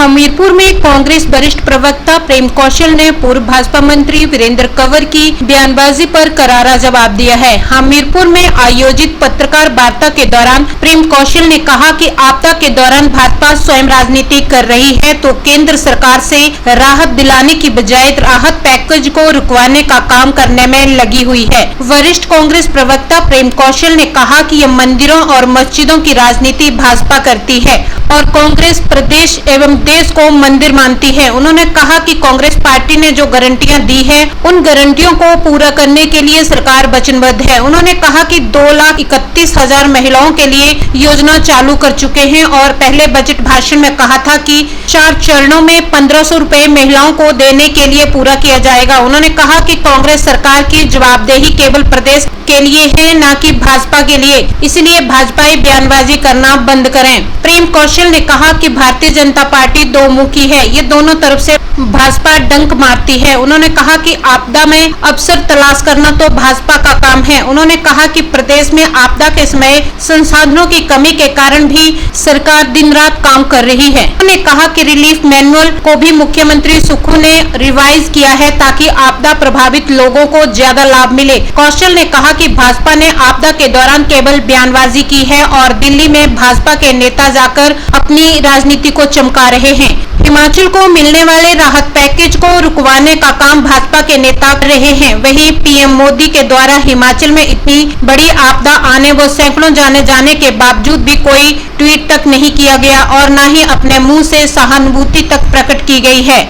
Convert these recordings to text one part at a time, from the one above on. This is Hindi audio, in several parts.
हमीरपुर में कांग्रेस वरिष्ठ प्रवक्ता प्रेम कौशल ने पूर्व भाजपा मंत्री वीरेंद्र कंवर की बयानबाजी पर करारा जवाब दिया है। हमीरपुर में आयोजित पत्रकार वार्ता के दौरान प्रेम कौशल ने कहा कि आपदा के दौरान भाजपा स्वयं राजनीति कर रही है तो केंद्र सरकार से राहत दिलाने की बजाय राहत पैकेज को रुकवाने का काम करने में लगी हुई है। वरिष्ठ कांग्रेस प्रवक्ता प्रेम कौशल ने कहा कि यह मंदिरों और मस्जिदों की राजनीति भाजपा करती है और कांग्रेस प्रदेश एवं देश को मंदिर मानती है। उन्होंने कहा कि कांग्रेस पार्टी ने जो गारंटियां दी है उन गारंटियों को पूरा करने के लिए सरकार वचनबद्ध है। उन्होंने कहा कि 2,31,000 महिलाओं के लिए योजना चालू कर चुके हैं और पहले बजट भाषण में कहा था कि 4 चरणों में 1,500 रुपए महिलाओं को देने के लिए पूरा किया जाएगा। उन्होंने कहा कि कांग्रेस सरकार की जवाबदेही केवल प्रदेश के लिए है न कि भाजपा के लिए, इसलिए भाजपाई बयानबाजी करना बंद करें। प्रेम कौशल ने कहा कि भारतीय जनता पार्टी दो मुखी है, ये दोनों तरफ से भाजपा डंक मारती है। उन्होंने कहा कि आपदा में अवसर तलाश करना तो भाजपा का काम है। उन्होंने कहा कि प्रदेश में आपदा के समय संसाधनों की कमी के कारण भी सरकार दिन रात काम कर रही है। उन्होंने कहा कि रिलीफ मैनुअल को भी मुख्यमंत्री सुक्खू ने रिवाइज किया है ताकि आपदा प्रभावित लोगों को ज्यादा लाभ मिले। कौशल ने कहा कि भाजपा ने आपदा के दौरान केवल बयानबाजी की है और दिल्ली में भाजपा के नेता जाकर अपनी राजनीति को चमका रहे हैं। हिमाचल को मिलने वाले राहत पैकेज को रुकवाने का काम भाजपा के नेता कर रहे हैं। वहीं पीएम मोदी के द्वारा हिमाचल में इतनी बड़ी आपदा आने व सैकड़ों जाने के बावजूद भी कोई ट्वीट तक नहीं किया गया और न ही अपने मुंह से सहानुभूति तक प्रकट की गई है।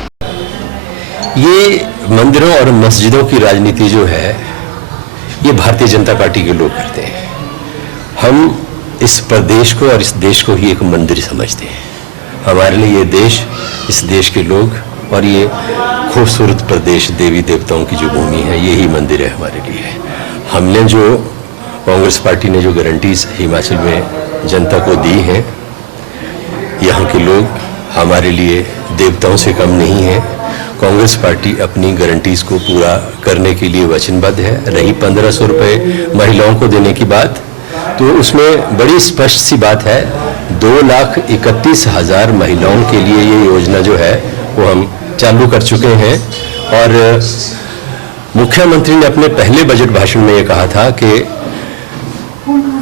ये मंदिरों और मस्जिदों की राजनीति जो है ये भारतीय जनता पार्टी के लोग करते हैं। हम इस प्रदेश को और इस देश को ही एक मंदिर समझते हैं। हमारे लिए ये देश, इस देश के लोग और ये खूबसूरत प्रदेश, देवी देवताओं की जो भूमि है, यही मंदिर है हमारे लिए। हमने जो कांग्रेस पार्टी ने जो गारंटीज हिमाचल में जनता को दी हैं, यहाँ के लोग हमारे लिए देवताओं से कम नहीं है। कांग्रेस पार्टी अपनी गारंटीज को पूरा करने के लिए वचनबद्ध है। रही 1,500 रुपए महिलाओं को देने की बात, तो उसमें बड़ी स्पष्ट सी बात है, 2,31,000 महिलाओं के लिए ये योजना जो है वो हम चालू कर चुके हैं। और मुख्यमंत्री ने अपने पहले बजट भाषण में ये कहा था कि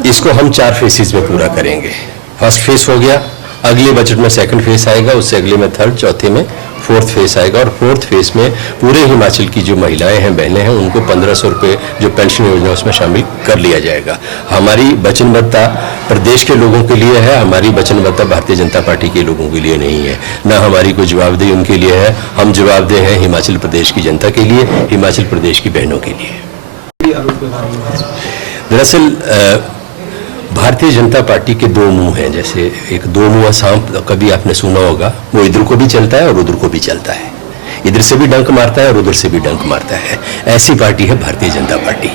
इसको हम 4 फेसेस में पूरा करेंगे। फर्स्ट फेज हो गया, अगले बजट में सेकंड फेज आएगा, उससे अगले में थर्ड, चौथे में फोर्थ फेज आएगा और फोर्थ फेज में पूरे हिमाचल की जो महिलाएं हैं, बहनें हैं, उनको 1,500 रुपए जो पेंशन योजना उसमें शामिल कर लिया जाएगा। हमारी वचनबद्धता प्रदेश के लोगों के लिए है, हमारी वचनबद्धता भारतीय जनता पार्टी के लोगों के लिए नहीं है। न हमारी कोई जवाबदेही उनके लिए है, हम जवाबदेह हैं हिमाचल प्रदेश की जनता के लिए, हिमाचल प्रदेश की बहनों के लिए। दरअसल भारतीय जनता पार्टी के दो मुंह हैं। जैसे एक दो मुंह सांप कभी आपने सुना होगा, वो इधर को भी चलता है और उधर को भी चलता है, इधर से भी डंक मारता है और उधर से भी डंक मारता है। ऐसी पार्टी है भारतीय जनता पार्टी।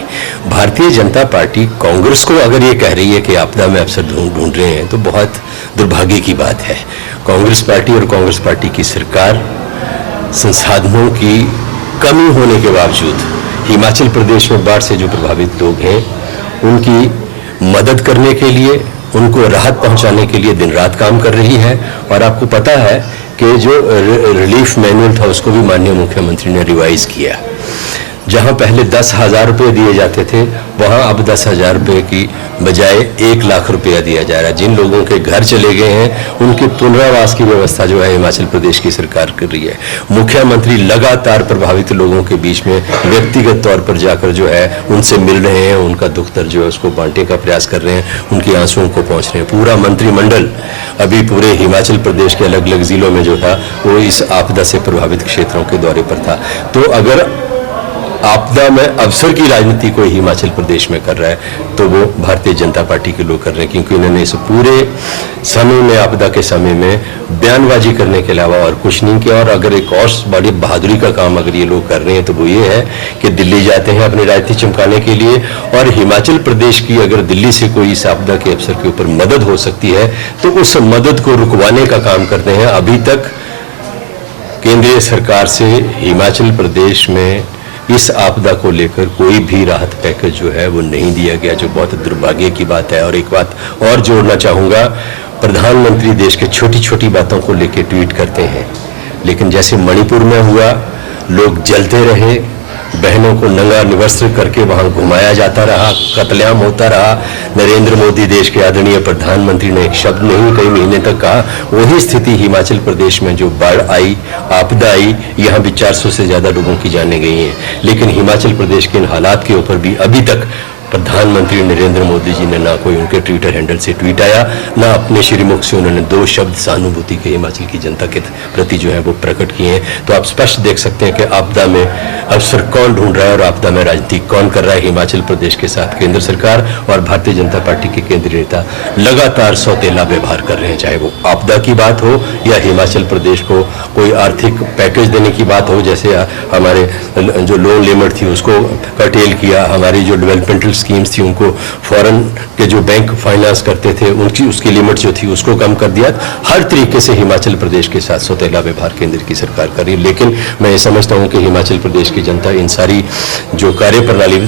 भारतीय जनता पार्टी कांग्रेस को अगर ये कह रही है कि आपदा में अवसर ढूंढ रहे हैं तो बहुत दुर्भाग्य की बात है। कांग्रेस पार्टी और कांग्रेस पार्टी की सरकार संसाधनों की कमी होने के बावजूद हिमाचल प्रदेश में बाढ़ से जो प्रभावित लोग हैं उनकी मदद करने के लिए, उनको राहत पहुंचाने के लिए दिन रात काम कर रही है। और आपको पता है कि जो रिलीफ मैनुअल था उसको भी माननीय मुख्यमंत्री ने रिवाइज किया। जहां पहले 10,000 रुपये दिए जाते थे, वहां अब 10,000 रुपये की बजाय 1,00,000 रुपया दिया जा रहा है। जिन लोगों के घर चले गए हैं उनके पुनर्वास की व्यवस्था जो है हिमाचल प्रदेश की सरकार कर रही है। मुख्यमंत्री लगातार प्रभावित लोगों के बीच में व्यक्तिगत तौर पर जाकर जो है उनसे मिल रहे हैं, उनका दुख दर्द जो है उसको बांटने का प्रयास कर रहे हैं, उनकी आंसुओं को पहुंच रहे हैं। पूरा मंत्रिमंडल अभी पूरे हिमाचल प्रदेश के अलग अलग जिलों में जो था वो इस आपदा से प्रभावित क्षेत्रों के दौरे पर था। तो अगर आपदा में अवसर की राजनीति कोई हिमाचल प्रदेश में कर रहा है तो वो भारतीय जनता पार्टी के लोग कर रहे हैं, क्योंकि उन्होंने इस पूरे समय में, आपदा के समय में बयानबाजी करने के अलावा और कुछ नहीं किया। और अगर एक और बड़ी बहादुरी का काम अगर ये लोग कर रहे हैं तो वो ये है कि दिल्ली जाते हैं अपनी राजनीति चमकाने के लिए, और हिमाचल प्रदेश की अगर दिल्ली से कोई इस आपदा के अवसर के ऊपर मदद हो सकती है तो उस मदद को रुकवाने का काम करते हैं। अभी तक केंद्रीय सरकार से हिमाचल प्रदेश में इस आपदा को लेकर कोई भी राहत पैकेज जो है वो नहीं दिया गया, जो बहुत दुर्भाग्य की बात है। और एक बात और जोड़ना चाहूँगा, प्रधानमंत्री देश के छोटी छोटी बातों को लेकर ट्वीट करते हैं, लेकिन जैसे मणिपुर में हुआ, लोग जलते रहे, बहनों को नंगा निवस्त्र करके वहां घुमाया जाता रहा, कत्लेआम होता रहा, नरेंद्र मोदी देश के आदरणीय प्रधानमंत्री ने एक शब्द नहीं कई महीने तक कहा। वही स्थिति हिमाचल प्रदेश में जो बाढ़ आई, आपदा आई, यहाँ भी 400 से ज्यादा लोगों की जानें गई हैं, लेकिन हिमाचल प्रदेश के इन हालात के ऊपर भी अभी तक प्रधानमंत्री नरेंद्र मोदी जी ने ना कोई उनके ट्विटर हैंडल से ट्वीट आया, ना अपने श्रीमुख से उन्होंने 2 शब्द सहानुभूति के हिमाचल की जनता के प्रति जो है वो प्रकट किए हैं। तो आप स्पष्ट देख सकते हैं कि आपदा में अवसर कौन ढूंढ रहा है और आपदा में राजनीति कौन कर रहा है। हिमाचल प्रदेश के साथ केंद्र सरकार और भारतीय जनता पार्टी के केंद्रीय नेता लगातार सौतेला व्यवहार कर रहे हैं, चाहे वो आपदा की बात हो या हिमाचल प्रदेश को कोई आर्थिक पैकेज देने की बात हो, जैसे हमारे जो लोन लिमिट थी उसको कर्टेल किया, हमारी जो डेवलपमेंटल स्कीम्स थी उनको फॉरेन के जो बैंक फाइनेंस करते थे उसकी लिमिट जो थी उसको कम कर दिया। हर तरीके से हिमाचल प्रदेश के साथ सौतेला व्यवहार केंद्र की सरकार कर रही है, लेकिन मैं ये समझता हूं कि हिमाचल प्रदेश की जनता इन सारी जो कार्य प्रणाली